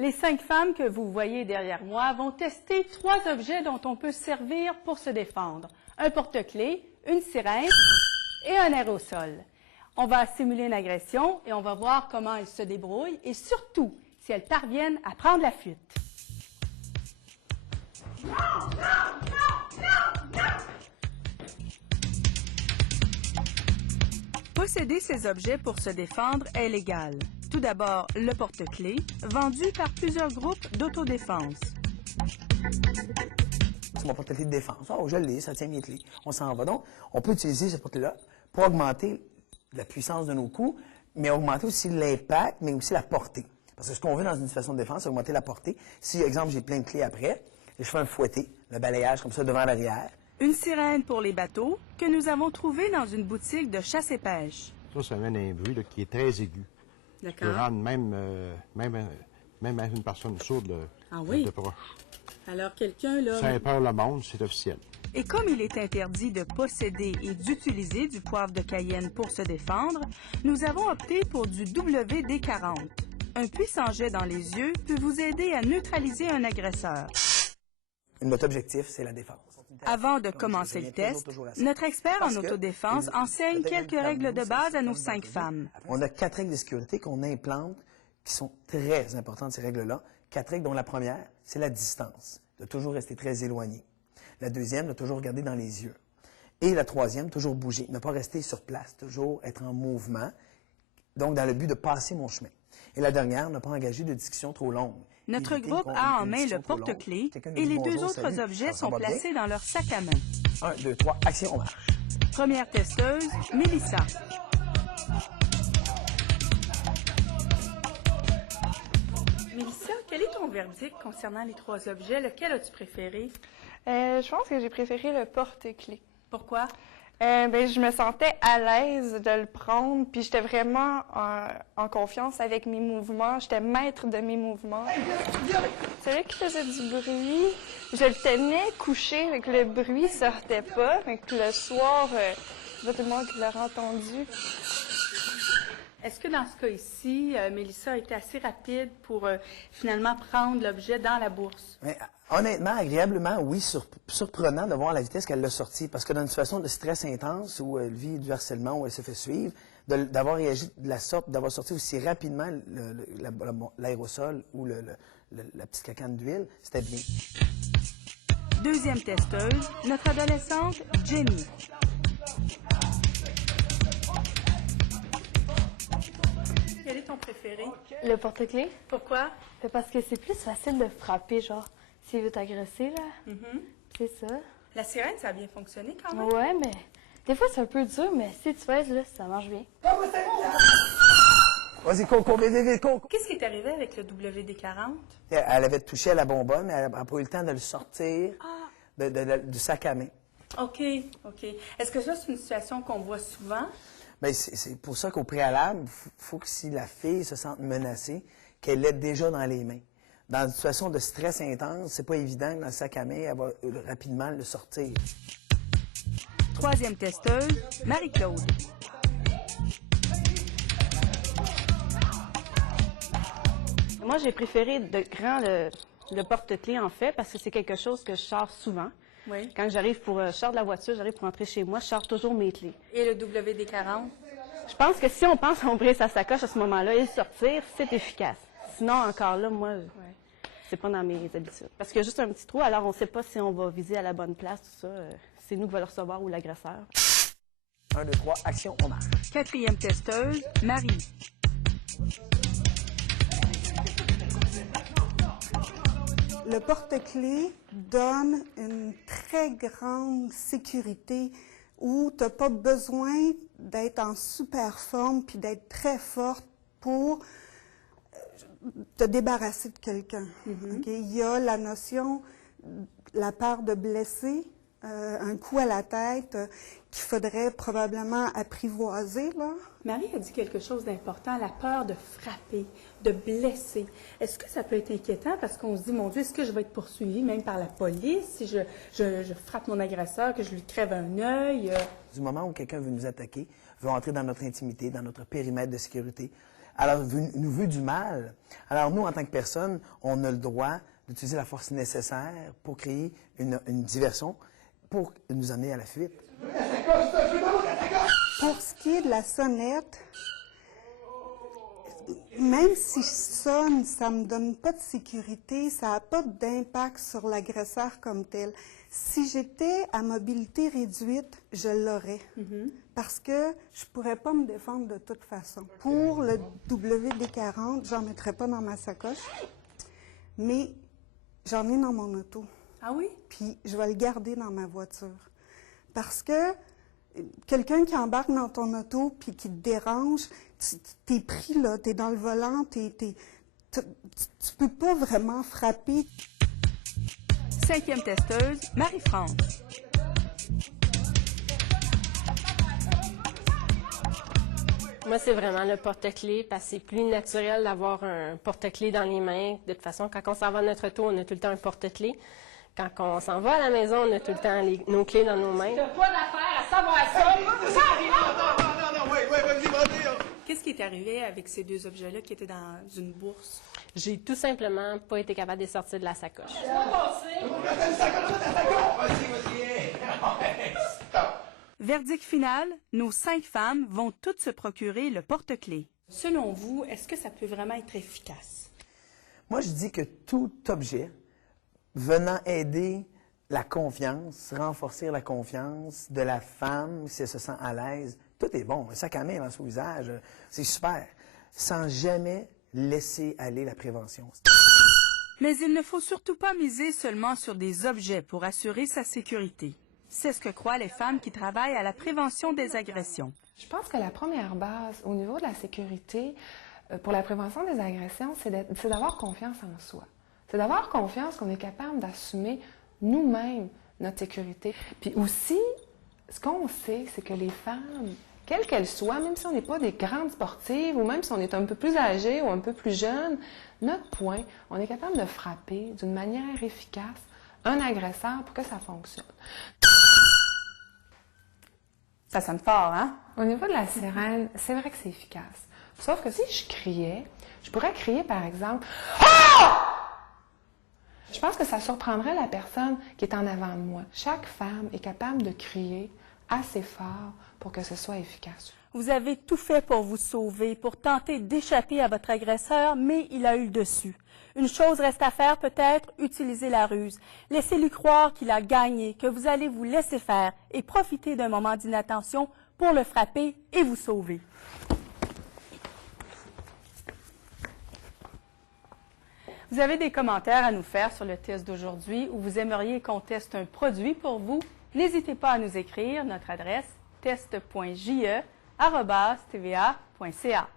Les 5 femmes que vous voyez derrière moi vont tester 3 objets dont on peut se servir pour se défendre. Un porte-clés, une sirène et un aérosol. On va simuler une agression et on va voir comment elles se débrouillent et surtout si elles parviennent à prendre la fuite. Posséder ces objets pour se défendre est légal. Tout d'abord, le porte-clés, vendu par plusieurs groupes d'autodéfense. C'est mon porte-clés de défense. Oh, je l'ai, ça tient mes clés. On s'en va donc. On peut utiliser ce porte-clés-là pour augmenter la puissance de nos coups, mais augmenter aussi l'impact, mais aussi la portée. Parce que ce qu'on veut dans une situation de défense, c'est augmenter la portée. Si, exemple, j'ai plein de clés après, et je fais un fouetté, le balayage comme ça devant l'arrière. Une sirène pour les bateaux que nous avons trouvée dans une boutique de chasse et pêche. Ça amène un bruit là, qui est très aigu. D'accord. Qui peut rendre même une personne sourde de proche. Alors quelqu'un là... Ça impère le monde, c'est officiel. Et comme il est interdit de posséder et d'utiliser du poivre de Cayenne pour se défendre, nous avons opté pour du WD-40. Un puissant jet dans les yeux peut vous aider à neutraliser un agresseur. Notre objectif, c'est la défense. Avant de commencer le test, notre expert en autodéfense enseigne quelques règles de base à nos 5 femmes. On a 4 règles de sécurité qu'on implante qui sont très importantes, ces règles-là. 4 règles dont la première, c'est la distance, de toujours rester très éloigné. La deuxième, de toujours regarder dans les yeux. Et la troisième, toujours bouger, ne pas rester sur place, toujours être en mouvement, donc dans le but de passer mon chemin. Et la dernière, ne pas engager de discussion trop longue. Notre groupe a en main le porte-clés et les 2 autres objets sont placés dans leur sac à main. 1, 2, 3, action, on marche. Première testeuse, Mélissa. Mélissa, quel est ton verdict concernant les 3 objets? Lequel as-tu préféré? Je pense que j'ai préféré le porte-clés. Pourquoi? Je me sentais à l'aise de le prendre, puis j'étais vraiment en confiance avec mes mouvements. J'étais maître de mes mouvements. C'est vrai qu'il faisait du bruit. Je le tenais couché, avec le bruit sortait pas. Avec le soir, c'est pas tout le monde qui l'a entendu. Est-ce que dans ce cas ici, Mélissa a été assez rapide pour finalement prendre l'objet dans la bourse? Mais, honnêtement, agréablement, oui, surprenant de voir la vitesse qu'elle l'a sortie. Parce que dans une situation de stress intense, où elle vit du harcèlement, où elle se fait suivre, d'avoir réagi de la sorte, d'avoir sorti aussi rapidement l'aérosol ou la petite cacane d'huile, c'était bien. Deuxième testeuse, notre adolescente Jenny. Quel est ton préféré? Le porte-clés? Pourquoi? Parce que c'est plus facile de frapper, genre, s'il veut t'agresser, là. C'est ça. La sirène, ça a bien fonctionné quand même. Ouais, mais des fois, c'est un peu dur, mais si tu fais, là, ça marche bien. Vas-y, coco, vite, coco. Qu'est-ce qui est arrivé avec le WD-40? Elle avait touché à la bonbonne, mais elle n'a pas eu le temps de le sortir du sac à main. OK. Est-ce que ça, c'est une situation qu'on voit souvent? Bien, c'est pour ça qu'au préalable, il faut que si la fille se sente menacée, qu'elle l'ait déjà dans les mains. Dans une situation de stress intense, c'est pas évident que dans le sac à main, elle va rapidement le sortir. Troisième testeuse, Marie-Claude. Moi, j'ai préféré de grand le porte-clés, en fait, parce que c'est quelque chose que je sors souvent. Oui. Quand j'arrive je sors de la voiture, j'arrive pour rentrer chez moi, je sors toujours mes clés. Et le WD-40? Je pense que si on pense à ouvrir sa sacoche à ce moment-là et le sortir, c'est efficace. Sinon, encore là, moi, c'est pas dans mes habitudes. Parce qu'il y a juste un petit trou, alors on ne sait pas si on va viser à la bonne place, tout ça. C'est nous qui va le recevoir ou l'agresseur. 1, 2, 3, action, on marche. Quatrième testeuse, Marie. Le porte-clés donne une très grande sécurité où tu n'as pas besoin d'être en super forme puis d'être très forte pour te débarrasser de quelqu'un. Okay? Il y a la notion, la peur de blesser, un coup à la tête qu'il faudrait probablement apprivoiser, là. Marie a dit quelque chose d'important, la peur de frapper, de blesser. Est-ce que ça peut être inquiétant parce qu'on se dit, mon Dieu, est-ce que je vais être poursuivie même par la police si je frappe mon agresseur, que je lui crève un œil? Du moment où quelqu'un veut nous attaquer, veut entrer dans notre intimité, dans notre périmètre de sécurité, alors nous veut du mal. Alors nous, en tant que personne, on a le droit d'utiliser la force nécessaire pour créer une diversion, pour nous amener à la fuite. Pour ce qui est de la sonnette, même si je sonne, ça ne me donne pas de sécurité, ça n'a pas d'impact sur l'agresseur comme tel. Si j'étais à mobilité réduite, je l'aurais. Parce que je ne pourrais pas me défendre de toute façon. Pour le WD-40, j'en mettrais pas dans ma sacoche, mais j'en ai dans mon auto. Ah oui? Puis je vais le garder dans ma voiture. Parce que quelqu'un qui embarque dans ton auto puis qui te dérange, t'es pris là, t'es dans le volant, tu peux pas vraiment frapper. 5e testeuse, Marie-France. Moi, c'est vraiment le porte-clés parce que c'est plus naturel d'avoir un porte-clés dans les mains. De toute façon, quand on s'en va à notre auto, on a tout le temps un porte-clés. Quand on s'en va à la maison, on a tout le temps nos clés dans nos mains. T'as pas d'affaire à savoir ça! Qu'est-ce qui est arrivé avec ces deux objets-là qui étaient dans une bourse? J'ai tout simplement pas été capable de les sortir de la sacoche. Verdict final, nos 5 femmes vont toutes se procurer le porte-clés. Selon vous, est-ce que ça peut vraiment être efficace? Moi, je dis que tout objet venant aider la confiance, renforcer la confiance de la femme, si elle se sent à l'aise, tout est bon. Un sac à main dans son visage, c'est super. Sans jamais laisser aller la prévention. Mais il ne faut surtout pas miser seulement sur des objets pour assurer sa sécurité. C'est ce que croient les femmes qui travaillent à la prévention des agressions. Je pense que la première base au niveau de la sécurité pour la prévention des agressions, c'est d'avoir confiance en soi. C'est d'avoir confiance qu'on est capable d'assumer nous-mêmes notre sécurité. Puis aussi, ce qu'on sait, c'est que les femmes, quelles qu'elles soient, même si on n'est pas des grandes sportives ou même si on est un peu plus âgé ou un peu plus jeune, notre point, on est capable de frapper d'une manière efficace un agresseur pour que ça fonctionne. Ça sonne fort, hein? Au niveau de la sirène, c'est vrai que c'est efficace. Sauf que si je criais, je pourrais crier par exemple « Ah! » Je pense que ça surprendrait la personne qui est en avant de moi. Chaque femme est capable de crier assez fort pour que ce soit efficace. Vous avez tout fait pour vous sauver, pour tenter d'échapper à votre agresseur, mais il a eu le dessus. Une chose reste à faire peut-être, utiliser la ruse. Laissez-lui croire qu'il a gagné, que vous allez vous laisser faire et profiter d'un moment d'inattention pour le frapper et vous sauver. Vous avez des commentaires à nous faire sur le test d'aujourd'hui ou vous aimeriez qu'on teste un produit pour vous? N'hésitez pas à nous écrire. Notre adresse test.je@tva.ca.